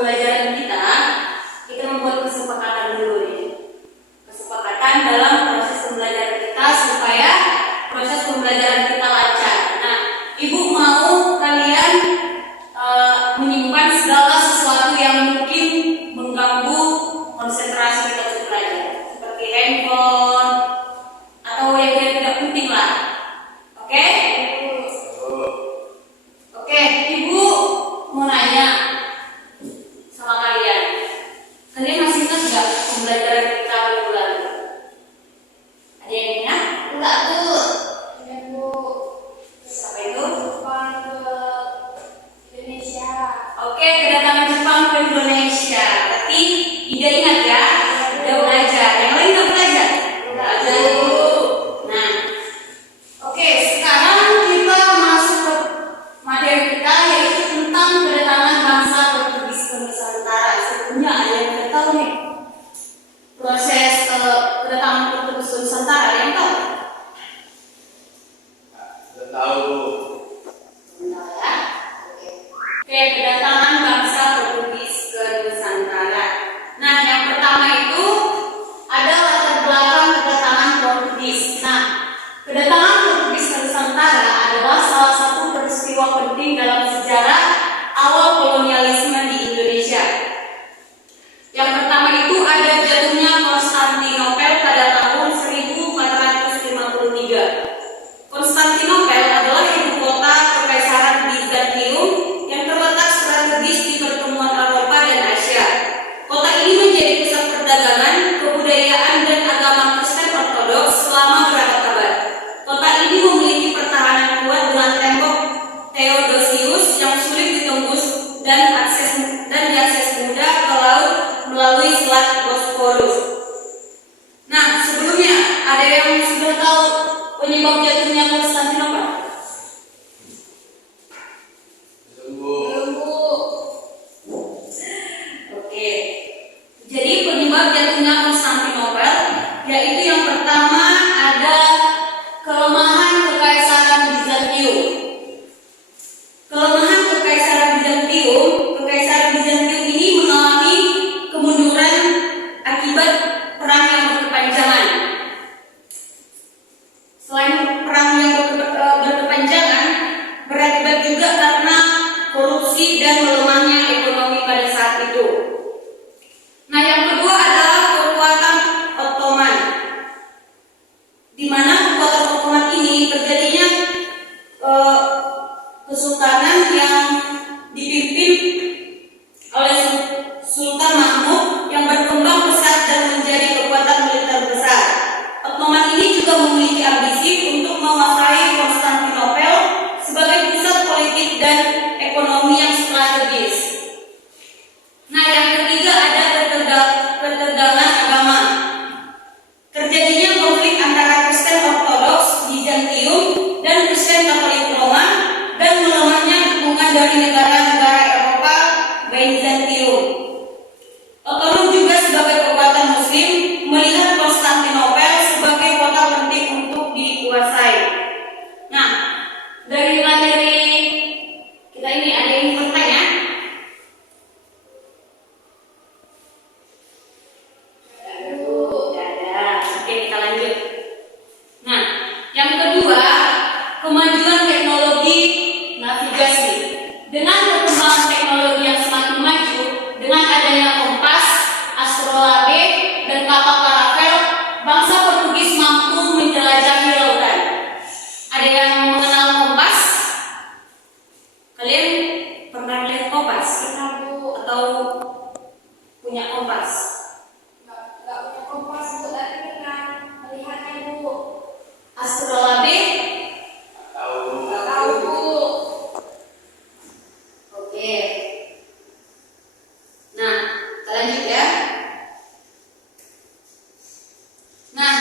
pembelajaran kita membuat kesepakatan dulu nih. Kesepakatan dalam proses pembelajaran kita supaya proses pembelajaran kita lancar. Nah, Ibu mau kalian menyimpan segala sesuatu yang mungkin mengganggu konsentrasi kita untuk belajar, seperti handphone atau yang tidak penting lah. Oke? Oke, Ibu mau nanya sama kalian. Kalian masih ingat nggak pembelajaran kita minggu lalu? Ada yang ingat? Enggak, Bu. Ingat, Bu. Apa itu? Jepang ke Indonesia. Oke, kedatangan Jepang ke Indonesia. Berarti tidak ingat ya? Udah belajar. Yang lain udah belajar? Belajar dulu. Nah, oke, sekarang kita masuk ke materi kita, yaitu tentang kedatangan bangsa Portugis ke Nusantara. Sebelumnya ada yang tidak tahu nih proses kedatangan Portugis ke Nusantara, ada yang tahu? Sudah tahu. Benar ya? Oke, kedatangan bangsa Portugis ke Nusantara. Nah, yang pertama itu ada latar belakang kedatangan Portugis. Nah, kedatangan Portugis ke Nusantara adalah salah satu peristiwa penting dalam sejarah awal kolonialisme di Indonesia. Yang pertama itu ada jatuhnya Konstantinopel pada tahun 1453. Konstantinopel adalah ibu kota Kekaisaran Bizantium yang terletak strategis di pertemuan Eropa dan Asia. Kota ini menjadi pusat perdagangan, kebudayaan, dan agama Kristen Ortodoks selama berabad-abad. Kota ini memiliki pertahanan kuat dengan tembok Theodosius yang sulit ditembus dan diakses mudah ke laut melalui Selat Bosporus. Nah, sebelumnya ada yang sudah tahu penyebab jatuhnya Konstantinopel? Tunggu. Belum, Bu. Oke. Jadi penyebab jatuhnya Konstantinopel yaitu yang pertama ada kelemahan Kekaisaran Bizantium. Kelemahan Kekaisaran Bizantium ini mengalami kemunduran akibat perang yang berkepanjangan. Selain perang yang berkepanjangan, berakibat juga karena korupsi dan melemahnya ekonomi pada saat itu. Nah, yang kedua adalah kekuatan Ottoman, di mana kekuatan Ottoman ini terjadinya kesultanan yang dipimpin oleh Sultan Mahmud yang berkembang pesat dan menjadi kekuatan militer besar. Ottoman ini juga memiliki ambisi untuk menguasai Konstantinopel sebagai pusat politik dan ekonomi yang strategis. Nah, yang ketiga ada ketegangan agama. Terjadinya konflik antara Kristen Ortodoks Bizantium dan Kristen Katolik Roma dan melemahnya dukungan dari negara-negara Eropa Bizantium. Ottoman juga sebagai kekuatan Muslim melihat Konstantinopel sebagai kota penting untuk dikuasai. Nah, dari materi kita ini ada yang bertanya? Ada. Oke, kita lanjut. Nah, yang kedua, kemajuan teknologi navigasi. Dengan perkembangan teknologi yang semakin maju, dengan adanya kompas, astrolabe, dan kapal karavel, bangsa Portugis mampu menjelajahi lautan. Ada yang mengenal kompas? Kalian pernah lihat kompas? Pernah, Bu. Atau punya kompas? Enggak punya kompas, Bu, tapi pernah melihatnya, Bu. Astrolabe? Tahu. Enggak tahu, Bu. Oke. Nah, kita lanjut ya. Nah,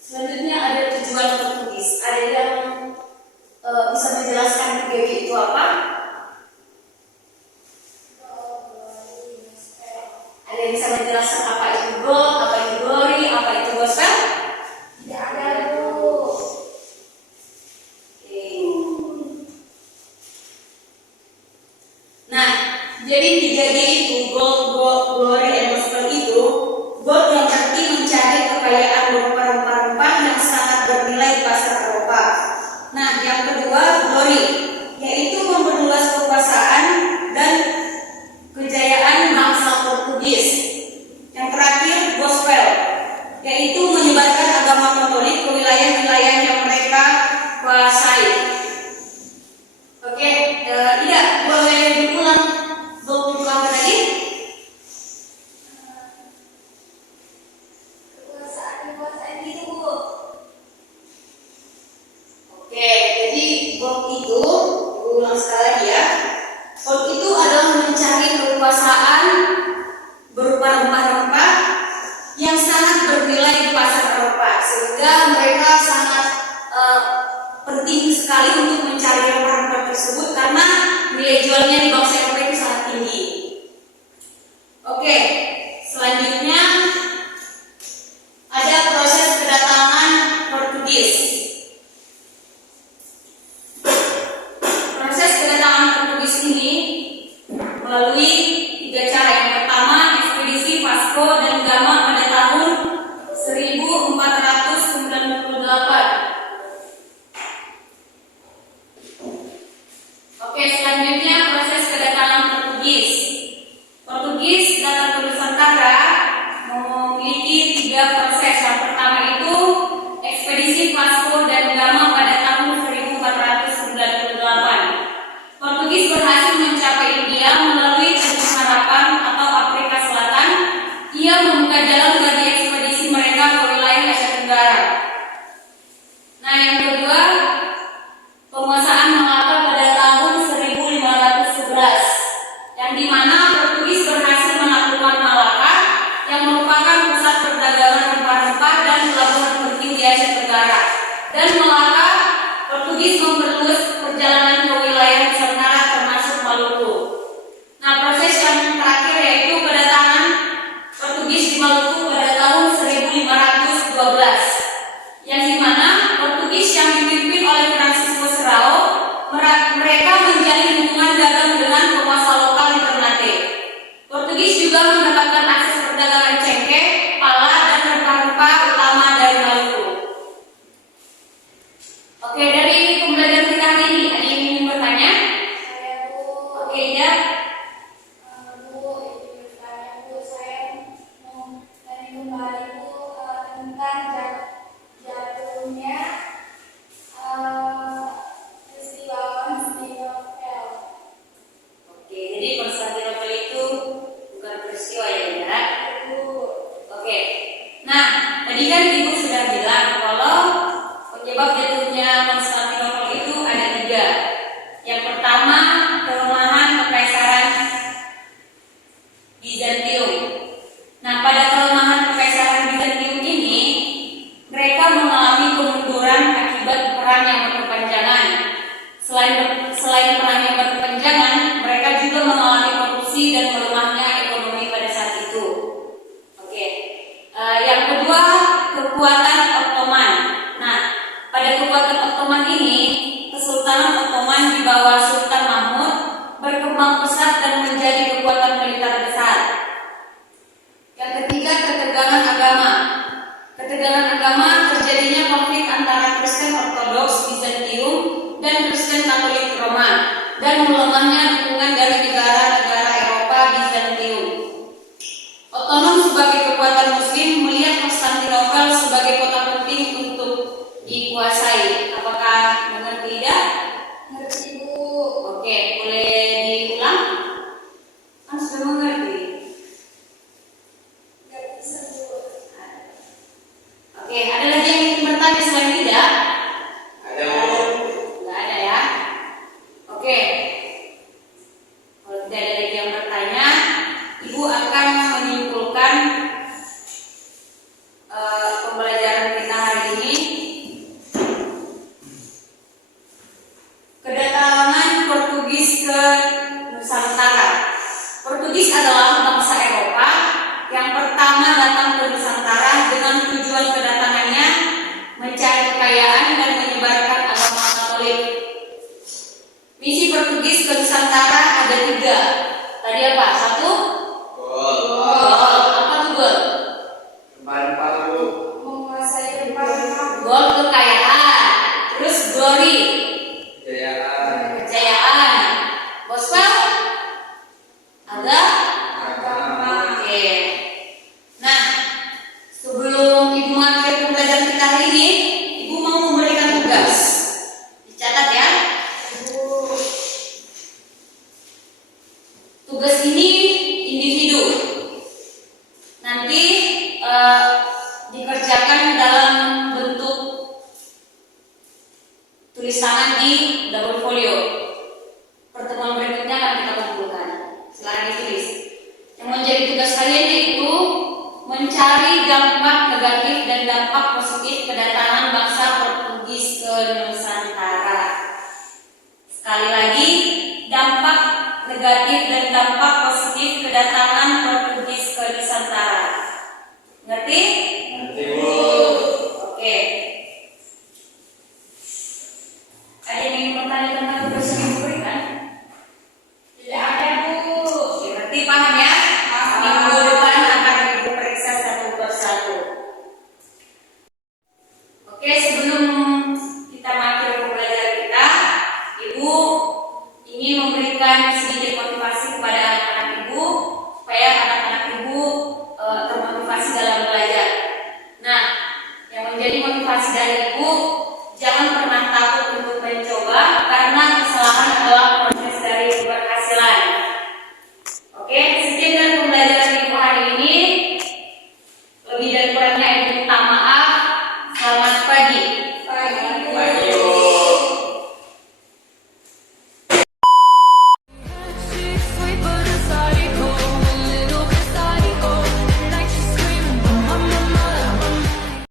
selanjutnya ada tujuan Portugis. Ada yang bisa menjelaskan 3G itu apa? Ada yang bisa menjelaskan apa itu gold, apa itu glory, apa itu gospel? Tidak ada, Bu. Oke. Nah, jadi 3G itu gold, glory, and gospel itu gold yang berarti mencari kekayaan berupa rempah-rempah yang sangat bernilai di pasar Eropa. Nah, yang kedua glory, yaitu memperluas kekuasaan dan kejayaan bangsa Portugis. Yang terakhir gospel, yaitu menyebarkan agama Katolik ke wilayah-wilayah yang mereka kuasai. Oke, tidak boleh diulang beberapa lagi. Kekuasaan gitu Bu. Oke, jadi gold itu, ulang sekali lagi ya. Gold itu adalah mencari kekuasaan berupa rempah-rempah yang sangat bernilai di pasar Eropa, sehingga mereka sangat penting sekali untuk mencari rempah-rempah tersebut karena nilai jualnya di bangsa Eropa itu sangat tinggi. Oke, selanjutnya ada proses kedatangan Portugis. Proses kedatangan Portugis ini melalui 3 cara. Yang pertama, ekspedisi Vasco da Gama pada tahun 1498. Oke, selanjutnya proses kedatangan Portugis. Portugis datang ke Nusantara memiliki 3 proses. Yang pertama itu ekspedisi Vasco da Gama pada tahun 1498. Portugis berhasil mencapai India melalui Tanjung Harapan atau Afrika Selatan. Ia membuka jalan bagi ekspedisi mereka ke wilayah Asia Tenggara. Nah, yang kedua, penguasaan Malaka pada tahun 1511, yang dimana Portugis berhasil menaklukkan Malaka yang merupakan pusat perdagangan rempah-rempah dan pelabuhan penting di Asia Tenggara. Dan Malaka, Portugis memperluas perjalanan ke wilayah Nusantara termasuk Maluku. Nah, proses yang terakhir yaitu kedatangan Portugis di Maluku pada tahun 1512, yang dimana Portugis yang dipimpin oleh Francisco Serrao, mereka menjalin hubungan dagang dengan penguasa lokal di Ternate. Portugis juga mendapatkan akses perdagangan cengkeh, pala, dan rempah-rempah utama dari Maluku. Oke, dari pembelajaran kita hari ini, ada yang ingin bertanya? Saya Bu. Oke, ya. Bu, izin bertanya Bu, saya mau tanya kembali Bu tentang jatuhnya peristiwa Konstantinopel. Oke, jadi Konstantinopel itu bukan peristiwa ya, Bunda? Bu, Oke. Nah, tadi kan Ibu sudah bilang kalau penyebab jatuhnya Konstantinopel itu ada 3. Yang pertama, kelemahan kekaisaran Bizantium. Nah, pada kelemahan kekaisaran Bizantium ini, mereka mengalami kemunduran akibat perang yang berkepanjangan. Selain perang yang berkepanjangan, mereka juga mengalami korupsi dan melemahnya ekonomi pada saat itu. Oke. Yang kedua, kekuatan Ottoman. Nah, pada kekuatan Ottoman ini, Kesultanan Ottoman di bawah Sultan Mahmud berkembang pesat dan menjadi kekuatan militer besar. Yang ketiga, ketegangan agama. Ketegangan agama terjadinya konflik antara Kristen Ortodoks Bizantium dan Kristen Katolik Roma, dan melemahnya dukungan dari negara-negara Eropa Bizantium. Otonom sebagai kekuatan Muslim melihat Konstantinopel sebagai kota penting untuk dikuasai. Apakah mengerti tidak? ngerti Bu. Oke, boleh diulang? Kan sudah mengerti. Ngerti Bu. Oke, ada lagi yang ingin bertanya selain tidak? Ada Bu. Nggak ada ya? Oke. Kalau tidak ada lagi yang bertanya, Ibu akan menyimpulkan pembelajaran kita hari ini. Kedatangan Portugis ke Nusantara. Portugis adalah bangsa Eropa yang pertama datang ke Nusantara dengan tujuan kedatangannya mencari kekayaan dan menyebarkan agama Katolik. Misi Portugis ke Nusantara ada 3. Tadi menjadi tugas kalian yaitu mencari dampak negatif dan dampak positif kedatangan bangsa Portugis ke Nusantara. Sekali lagi, dampak negatif dan dampak positif kedatangan Portugis ke Nusantara. Ngerti? Nanti Bu. Oke. Ada yang ingin bertanya tentang tugas yang diberikan? Tidak ada, Bu. Oke, ngerti, paham ya? Minggu depan akan Ibu periksa satu persatu. Oke, sebelum kita mengakhiri pembelajaran kita, Ibu ingin memberikan sedikit motivasi kepada anak-anak Ibu supaya anak-anak Ibu termotivasi dalam belajar. Nah, yang menjadi motivasi dari Ibu, jangan pernah takut untuk mencoba karena kesalahan adalah proses dari keberhasilan. Oke, sekian dari